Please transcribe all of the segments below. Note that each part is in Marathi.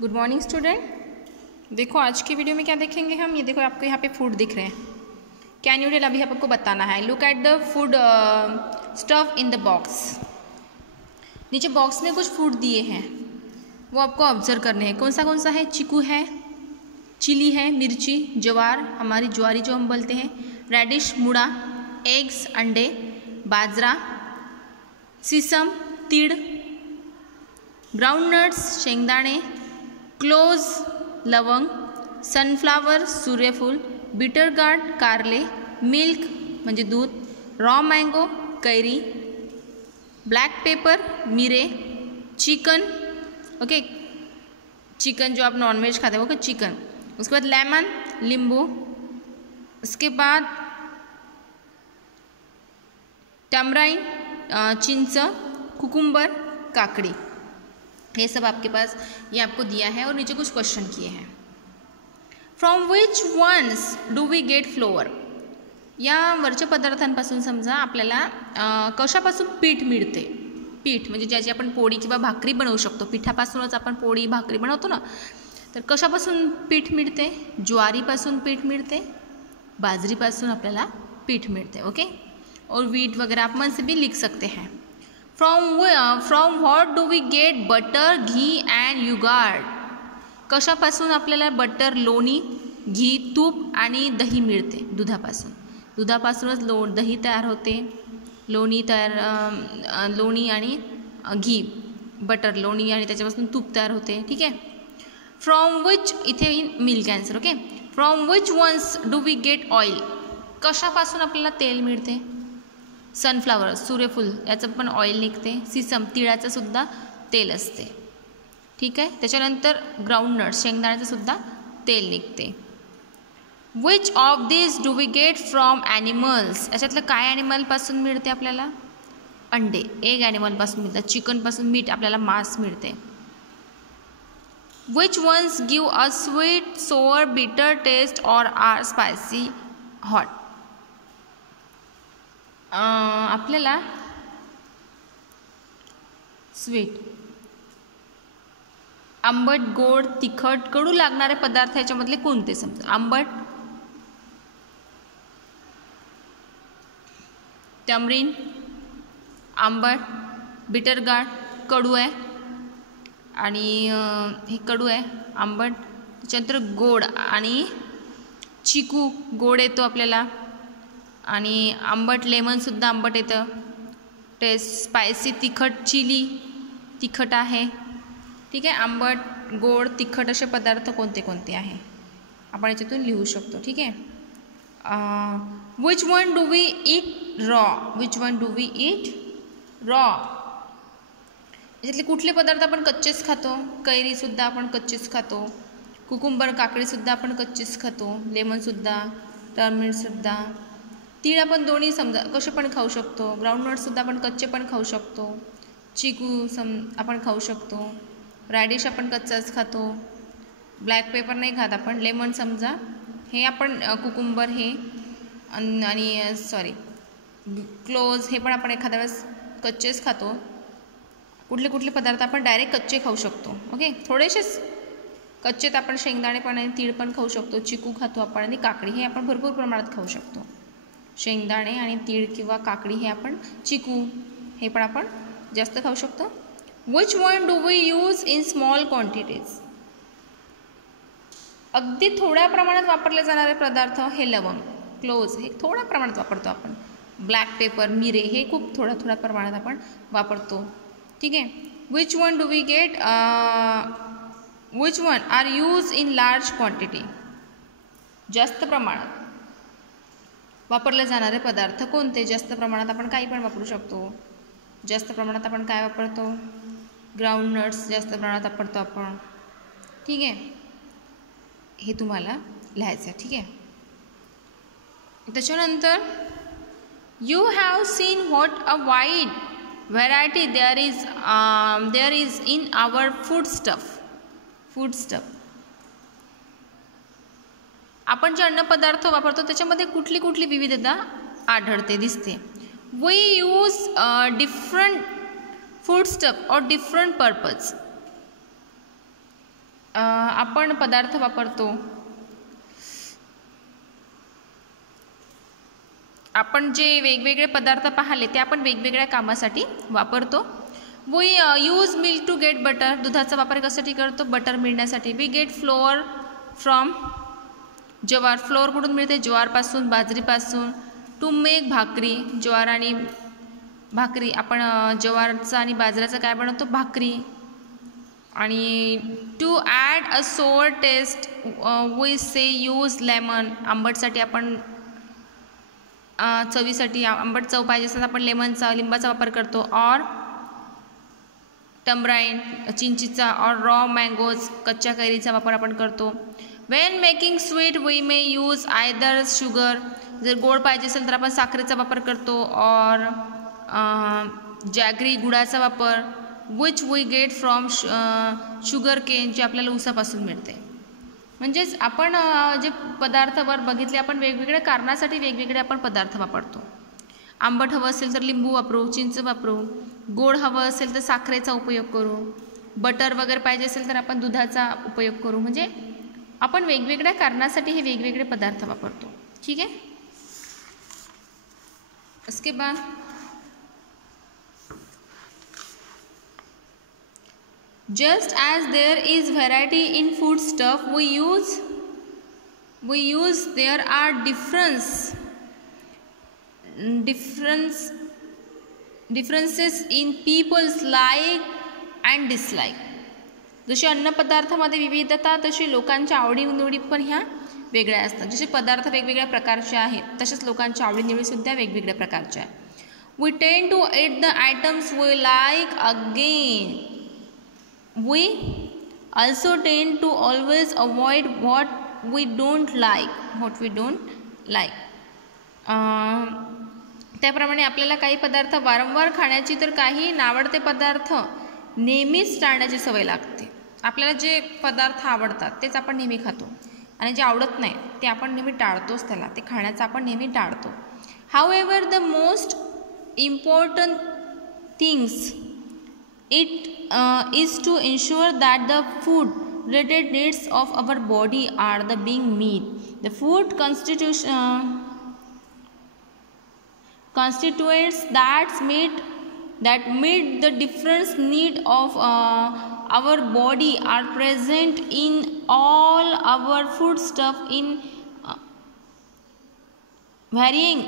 Good morning student. देखो आज की वीडियो में क्या देखेंगे हम। ये देखो आपको यहाँ पे फूड दिख रहे हैं। कैन यू टेल, अभी आपको बताना है। Look at the food stuff in the box. नीचे बॉक्स में कुछ फूड दिए हैं, वो आपको ऑब्जर्व करने हैं। कौन सा है? चीकू है, चिली है, मिर्ची, ज्वार, हमारी ज्वारी जो हम बोलते हैं, रेडिश मूड़ा, एग्स अंडे, बाजरा, सीसम तीड़, ग्राउंडनट्स शेंगदाणे, क्लोज लवंग, सनफ्लावर सूर्यफूल, बिटर गार्ड कारले, मिल्क म्हणजे दूध, रॉ मँगो कैरी, ब्लैक पेपर मिरे, चिकन, ओके चिकन जो आप नॉनवेज खाते हैं वो चिकन, उसके बाद लेमन नींबू, उसके बाद टमराइन चिंच, कुकुम्बर, काकड़ी। ये सब आपके पास ये आपको दिया है और नीचे कुछ क्वेश्चन किए हैं। From which ones do we get flour? या वरच्या पदार्थांपासून समजा आपल्याला कशापासून पीठ मिळते? पीठ म्हणजे ज्याची आपण पोळी किंवा भाकरी बनवू शकतो, पिठापासूनच आपण पोळी भाकरी बनवतो ना, तर कशापासून पीठ मिळते? ज्वारीपासून पीठ मिळते, बाजरीपासून आपल्याला पीठ मिळते। ओके, और वीट वगैरह आप मन से भी लिख सकते हैं। From what do we get butter ghee and yogurt? कशापासून आपल्याला बटर लोणी, घी, तूप आणि दही मिळते? दुधापासून। दुधापासूनच दही तयार होते, लोणी आणि घी, बटर लोणी आणि त्याच्यापासून तूप तयार होते। ठीक आहे। फ्रॉम विच, इथे milk answer. Okay, from which ones do we get oil? कशापासून आपल्याला तेल मिळते? सनफ्लावर सूर्यफूल याचं पण ऑइल निघते, सीसम तिळाचं सुद्धा तेल असते। ठीक आहे। त्याच्यानंतर ग्राउंडनट्स शेंगदाण्याचं सुद्धा तेल निघते। Which of this do we get from animals? याच्यातलं काय ॲनिमलपासून मिळते आपल्याला? अंडे, एग ॲनिमलपासून मिळतात। चिकनपासून मीठ, आपल्याला मांस मिळते। Which ones give a sweet sour bitter taste or are spicy hot? आपल्याला स्वीट, आंबट, गोड, तिखट, कडू लागणारे पदार्थ याच्यामधले कोणते? समजा आंबट, टमरीन आंबट, बिटर गार्ड कडू आहे आणि हे कडू आहे आंबट, त्याच्यानंतर गोड आणि चिकू गोड येतो आपल्याला, आणि आंबट लेमनसुद्धा आंबट येतं। टेस्ट स्पायसी तिखट चिली तिखट आहे। ठीक आहे। आंबट, गोड, तिखट असे पदार्थ कोणते कोणते आहे आपण याच्यातून लिहू शकतो। ठीक आहे। Which one do we eat raw? Which one do we eat raw? याच्यातले कुठले पदार्थ आपण कच्चेच खातो? कैरीसुद्धा आपण कच्चीच खातो, कुकुंबर काकडीसुद्धा आपण कच्चीच खातो, लेमनसुद्धा, टर्मिनसुद्धा, तीळ आपण दोन्ही समजा कसे पण खाऊ शकतो, ग्राउंडनट्ससुद्धा आपण कच्चे पण खाऊ शकतो, चिकू आपण खाऊ शकतो, रॅडिश आपण कच्चाच खातो, ब्लॅक पेपर नाही खात आपण, लेमन समजा हे आपण कुकुंबर हे आणि सॉरी क्लोज हे पण आपण एखाद्या वेळेस कच्चेच खातो। कुठले कुठले पदार्थ आपण डायरेक्ट कच्चे खाऊ शकतो? ओके, थोडेसेच कच्चे तर आपण शेंगदाणे पण आणि तीळ पण खाऊ शकतो, चिकू खातो आपण, आणि काकडी हे आपण भरपूर प्रमाणात खाऊ शकतो। शेंगदाणे आणि तीळ किंवा काकडी हे आपण, चिकू हे पण आपण जास्त खाऊ शकतो। Which one do we use in small quantities? अगदी थोड्या प्रमाणात वापरले जाणारे पदार्थ हे लवंग, क्लोज हे थोड्या प्रमाणात वापरतो आपण, ब्लॅक पेपर मिरे हे खूप थोड्या प्रमाणात आपण वापरतो। ठीक आहे। Which one do we get which one are use in large quantity? जास्त प्रमाणात वापरले जाणारे पदार्थ कोणते? जास्त प्रमाणात आपण काही पण वापरू शकतो। जास्त प्रमाणात आपण काय वापरतो? ग्राउंडनट्स जास्त प्रमाणात वापरतो आपण। ठीक आहे, हे तुम्हाला लिहायचं आहे। ठीक आहे। त्याच्यानंतर you have seen what a wide variety there is in our food stuff. आपण जे अन्नपदार्थ वापरतो त्याच्यामध्ये कुठली कुठली विविधता आढळते, दिसते? We use different food stuff और डिफरंट पर्पज। आपण पदार्थ वापरतो, आपण जे वेगवेगळे पदार्थ पाहिले ते आपण वेगवेगळ्या कामासाठी वापरतो. We use milk to get butter, दुधाचा वापर कशासाठी करतो? बटर मिळण्यासाठी. We get flour from jowar, flour कुठून मिळते? ज्वारपासून, बाजरीपासून. टू मेक भाकरी, ज्वार आणि भाकरी, आपण ज्वारचा आणि बाजऱ्याचा काय बनवतो? भाकरी. आणि to add a sour taste we say use lemon, आंबटसाठी आपण चवीसाठी आंबट चव पाहिजे असेल तर आपण लिंबाचा वापर करतो. ऑर टमराईन, चिंचीचा. ऑर रॉ मँगोज, कच्च्या कैरीचा वापर आपण करतो. When making sweet we may use either sugar, जर गोड पाहिजे असेल तर आपण साखरेचा वापर करतो. ऑर जॅगरी, गुळाचा वापर. Which we get from sugar cane, जे आपल्याला ऊसापासून मिळते. म्हणजेच आपण जे पदार्थावर बघितले, आपण वेगवेगळ्या कारणासाठी वेगवेगळे आपण पदार्थ वापरतो. आंबट हवं असेल तर लिंबू वापरू, चिंच वापरू. गोड हवं असेल तर साखरेचा उपयोग करू. बटर वगैरे पाहिजे असेल तर आपण दुधाचा उपयोग करू. म्हणजे आपण वेगवेगळ्या कारणासाठी हे वेगवेगळे पदार्थ वापरतो. ठीक आहे. उसके बाद just as there is variety in food stuff we use there are differences in people's like and dislike. जसे अन्नपदार्थामध्ये विविधता तशी लोकांच्या आवडीनिवडी पण ह्या वेगळ्या असतात. जसे पदार्थ वेगवेगळ्या प्रकारचे आहेत तसेच लोकांच्या आवडीनिवडीसुद्धा वेगवेगळ्या प्रकारच्या आहेत. We tend to eat the items we like again. We also tend to always avoid what we don't like. त्याप्रमाणे आपल्याला काही पदार्थ वारंवार खाण्याची तर काही नावडते पदार्थ नेहमीच टाळण्याची सवय लागते. आपल्याला जे पदार्थ आवडतात तेच आपण नेहमी खातो आणि जे आवडत नाही ते आपण नेहमी टाळतोच, त्याला ते खाण्याचं आपण नेहमी टाळतो. However, the most important things is to ensure that the food related needs of our body are the being met. The food constituents that meet the different need of our body are present in all our foodstuff in varying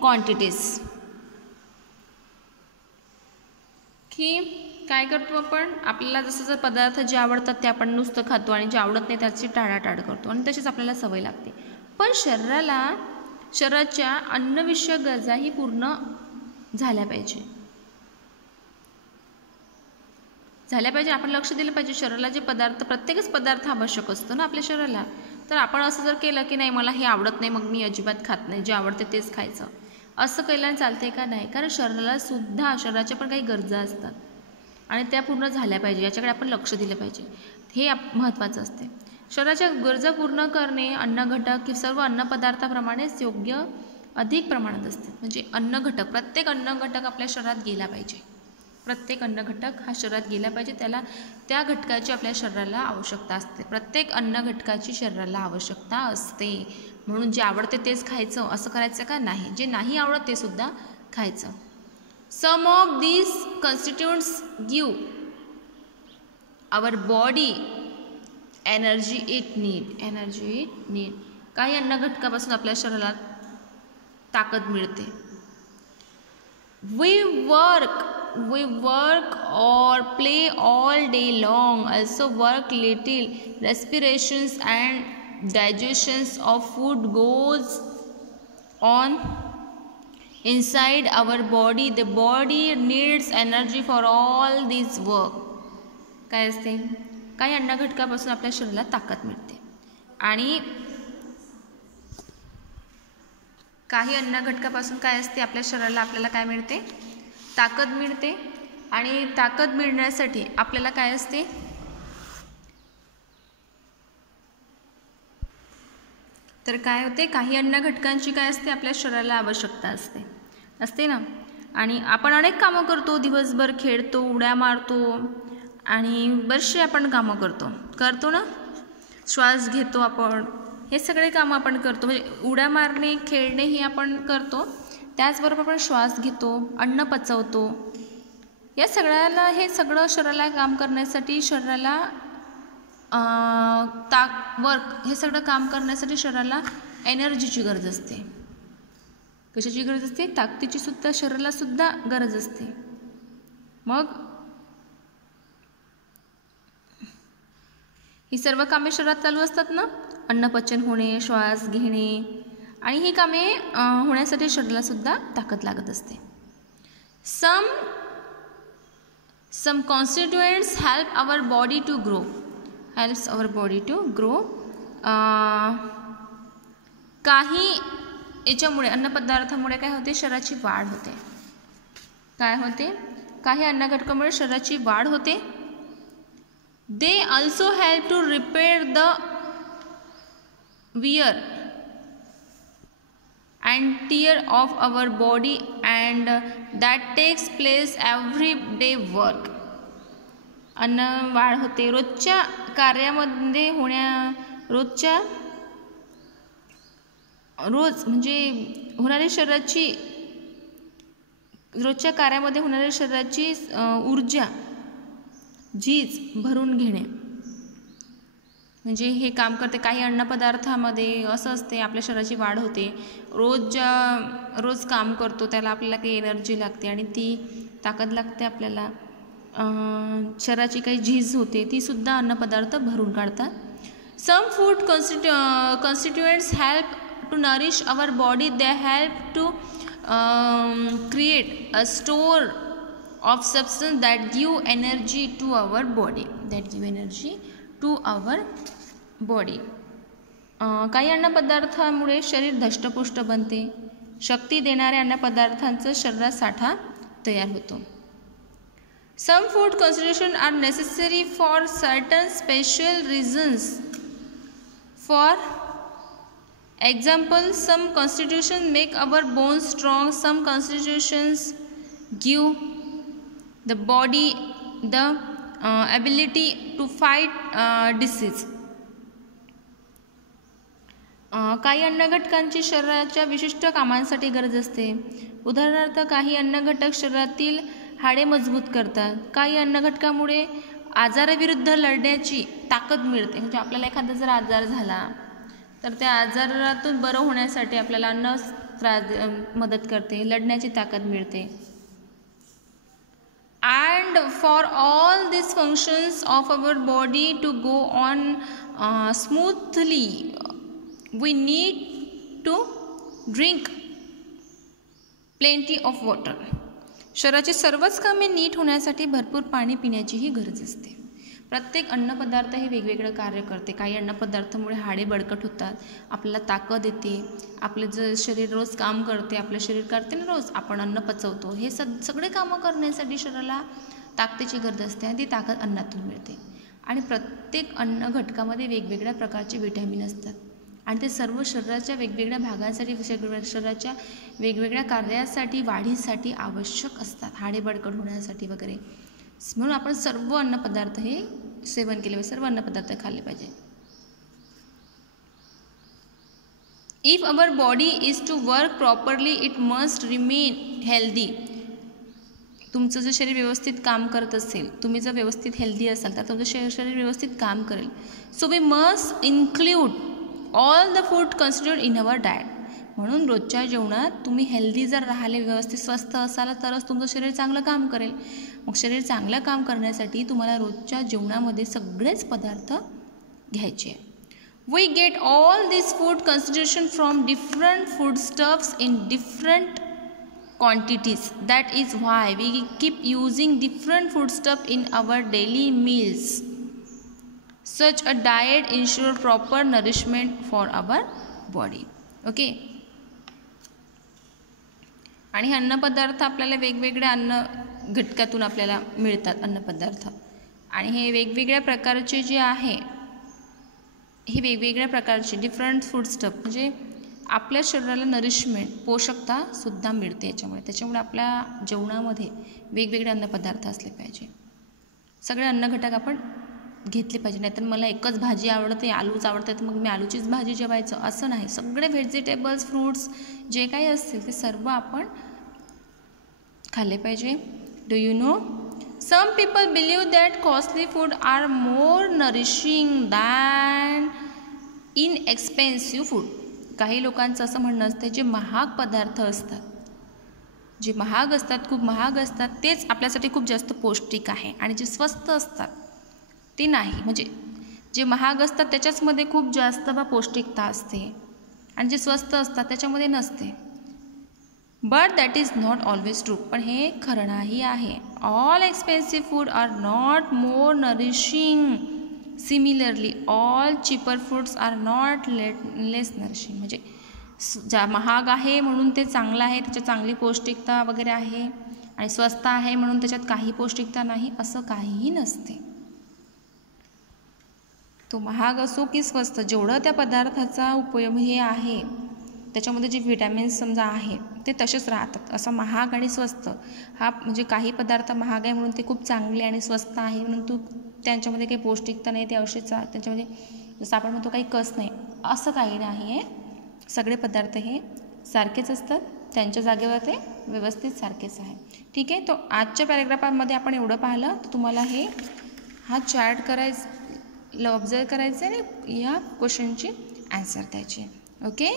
quantities. की काय करतो आपण? आपल्याला जसं जर पदार्थ जे आवडतात ते आपण नुसतं खातो आणि जे आवडत नाही त्याची टाळाटाळ करतो आणि तशीच आपल्याला सवय लागते. पण शरीराच्या अन्नविषयक गरजाही पूर्ण झाल्या पाहिजे. आपण लक्ष दिलं पाहिजे. शरीराला जे पदार्थ, प्रत्येकच पदार्थ आवश्यक असतो ना आपल्या शरीराला. तर आपण असं जर केलं की नाही मला हे आवडत नाही मग मी अजिबात खात नाही, जे आवडते तेच खायचं, असं केल्याने चालते का? नाही. कारण शरीराच्या पण काही गरजा असतात आणि त्या पूर्ण झाल्या पाहिजे, याच्याकडे आपण लक्ष दिलं पाहिजे. हे महत्त्वाचं असते. शरीराच्या गरजा पूर्ण करणे अन्न घटक सर्व अन्नपदार्थाप्रमाणेच योग्य अधिक प्रमाणात असते. म्हणजे अन्न घटक, प्रत्येक अन्न घटक आपल्या शरीरात गेला पाहिजे. प्रत्येक अन्न घटक हा शरीरात गेला पाहिजे. त्या घटकाची आपल्या शरीराला आवश्यकता असते. प्रत्येक अन्न घटकाची शरीराला आवश्यकता असते. म्हणून जे आवडते तेच खायचं असं करायचं का? नाही. जे नाही आवडत ते सुद्धा खायचं. Some of these constituents give our body energy it need. काही अन्न घटकापासून आपल्या शरीराला ताकद मिळते. We work or play all day long, also work little. Respirations and digestions of food goes on inside our body. The body needs energy for all this work. काय असते? काही अन्न घटकापासून आपल्या शरीराला ताकद मिळते आणि काही अन्न घटकापासून काय असते? आपल्या शरीराला आपल्याला काय मिळते? ताकद मिळते. आणि ताकद मिळण्यासाठी आपल्याला काय असते? तर काय होते? काही अन्न घटकांची काय असते? आपल्या शरीराला आवश्यकता असते ना. आणि आपण अनेक कामं करतो, दिवसभर खेळतो, उड्या मारतो आणि बरेचसे आपण कामं करतो ना, श्वास घेतो आपण, हे सगळे कामं आपण करतो, म्हणजे उड्या मारणे, खेळणे ही आपण करतो. त्याचबरोबर आपण श्वास घेतो, अन्न पचवतो, या सगळ्याला हे सगळं शरीराला काम करण्यासाठी, शरीराला वर्क हे सगळं काम करण्यासाठी शरीराला एनर्जीची गरज असते. कशाची गरज असते? ताकदीची सुद्धा, शरीराला सुद्धा गरज असते. मग ही सर्व कामे शरीरात चालू असतात ना, अन्नपचन होणे, श्वास घेणे, आणि ही कामे होण्यासाठी शरीराला सुद्धा ताकद लागत असते. Some constituents help our body to grow. काही याच्यामुळे, अन्नपदार्थामुळे काय होते? शरीराची वाढ होते. काय होते? काही अन्नघटकामुळे शरीराची वाढ होते. They also help to repair the wear and tear of our body, and that takes place every day work. अन्न वाढ होते, रोजच्या कार्यामध्ये रोज म्हणजे होणारी शरीराची, रोजच्या कार्यामध्ये होणाऱ्या शरीराची ऊर्जा, झीज भरून घेणे, म्हणजे हे काम करते. काही अन्नपदार्थामध्ये असं असते, आपल्या शरीराची वाढ होते, रोज काम करतो, त्याला आपल्याला काही एनर्जी लागते आणि ती ताकद लागते आपल्याला. शरीराची काही झीज होते, ती सुद्धा अन्नपदार्थ भरून काढतात. Some food constituents help to nourish our body. They help to create a store of substance that give energy to our body. काही अन्नपदार्थामुळे शरीर धष्टपुष्ट बनते. शक्ती देणाऱ्या अन्नपदार्थांचा शरीरात साठा तयार होतो. Some food constitutions are necessary for certain special reasons. For example, some constitutions make our bones strong. Some constitutions give the body the ability to fight disease. काही अन्नघटकांची शरीराच्या विशिष्ट कामांसाठी गरज असते. उदाहरणार्थ, काही अन्नघटक शरीरातील हाडे मजबूत करतात. काही अन्नघटकामुळे आजाराविरुद्ध लढण्याची ताकद मिळते. म्हणजे आपल्याला एखादा जर आजार झाला तर त्या आजारातून बरं होण्यासाठी आपल्याला अन्न मदत करते, लढण्याची ताकद मिळते. And for all these functions of our body to go on smoothly, we need to drink plenty of water. शरीराची सर्वच कामे नीट होण्यासाठी भरपूर पाणी पिण्याचीही गरज असते. प्रत्येक अन्नपदार्थ हे वेगवेगळं कार्य करते. काही अन्नपदार्थामुळे हाडे बळकट होतात, आपल्याला ताकद येते, आपलं जे शरीर रोज काम करते, आपलं शरीर करते ना रोज, आपण अन्न पचवतो, हे सगळे कामं करण्यासाठी शरीराला ताकदीची गरज असते आणि ती ताकद अन्नातून मिळते. आणि प्रत्येक अन्न घटकामध्ये वेगवेगळ्या प्रकारचे विटॅमिन असतात आणि ते सर्व शरीराच्या वेगवेगळ्या भागांसाठी, शरीराच्या वेगवेगळ्या कार्यासाठी, वाढीसाठी आवश्यक असतात, हाडे बळकट होण्यासाठी वगैरे. म्हणून आपण सर्व अन्नपदार्थ हे सेवन केले पाहिजे, सर्व अन्नपदार्थ खाल्ले पाहिजे. If our body is to work properly, it must remain healthy. तुमचं जर शरीर व्यवस्थित काम करत असेल, तुम्ही जर व्यवस्थित हेल्दी असाल तर तुमचं शरीर व्यवस्थित काम करेल. So we must include all the food considered in our diet. म्हणून रोजच्या जेवणात तुम्ही हेल्दी जर राहिले, व्यवस्थित स्वस्थ असाल तरच तुमचं शरीर चांगलं काम करेल. मग शरीर चांगलं काम करण्यासाठी तुम्हाला रोजच्या जेवणामध्ये सगळेच पदार्थ घ्यायचे. We get all this food consideration from different food stuffs in different quantities. That is why we keep using different food stuff in our daily meals. Such a diet ensure proper nourishment for our body. Okay. आणि अन्नपदार्थ आपल्याला वेगवेगळ्या अन्न घटकातून आपल्याला मिळतात अन्नपदार्थ. आणि हे वेगवेगळ्या प्रकारचे जे आहे, हे वेगवेगळ्या प्रकारचे डिफरंट फूड स्टफ म्हणजे आपल्या शरीराला नरिशमेंट, पोषकता सुद्धा मिळते याच्यामुळे. त्याच्यामुळे आपल्या जेवणामध्ये वेगवेगळे अन्नपदार्थ असले पाहिजे. सगळे अन्नघटक आपण घेतले पाहिजे. नाहीतर मला एकच भाजी आवडते, आलूच आवडते, तर मग मी आलूचीच भाजी जेवायचं असं नाही. सगळे व्हेजिटेबल्स, फ्रूट्स जे काही असतील ते सर्व आपण खाल्ले पाहिजे. Do you know some people believe that costly food are more nourishing than inexpensive food. काही लोकांचं असं म्हणणं असतं जे महाग पदार्थ असतात, जे महाग असतात, खूप महाग असतात, तेच आपल्यासाठी खूप जास्त पौष्टिक आहे आणि जे स्वस्त असतात ते नाही. म्हणजे जे महाग असतात त्याच्याचमध्ये खूप जास्त पौष्टिकता असते आणि जे स्वस्त असतात त्याच्यामध्ये नसते. But that is not always true. पण हे खरं नाही आहे. All expensive food are not more nourishing. Similarly all cheaper foods are not less nourishing. म्हणजे ज्या महाग आहे म्हणून ते चांगलं आहे, त्याच्यात चांगली पौष्टिकता वगैरे आहे, आणि स्वस्त आहे म्हणून त्याच्यात काही पौष्टिकता नाही असं काहीही नसते. तो महाग असो की स्वस्त, जेवढं त्या पदार्थाचा उपयोग हे आहे त्याच्यामध्ये जे व्हिटॅमिन्स समजा आहे ते तसेच राहतात. असं महाग आणि स्वस्त हा म्हणजे काही पदार्थ महाग आहे म्हणून ते खूप चांगले आणि स्वस्त आहे म्हणून त्यांच्यामध्ये काही पौष्टिकता नाही, ते औषध त्यांच्यामध्ये जसं आपण म्हणतो काही कस नाही, असं काही नाही आहे. सगळे पदार्थ हे सारखेच असतात, त्यांच्या जागेवर ते व्यवस्थित सारखेच आहे. ठीक आहे. तो आजच्या पॅरेग्राफामध्ये आपण एवढं पाहिलं. तर तुम्हाला हा चार्ट ऑब्झर्व करायचं आणि या क्वेश्चनची आन्सर द्यायची. ओके.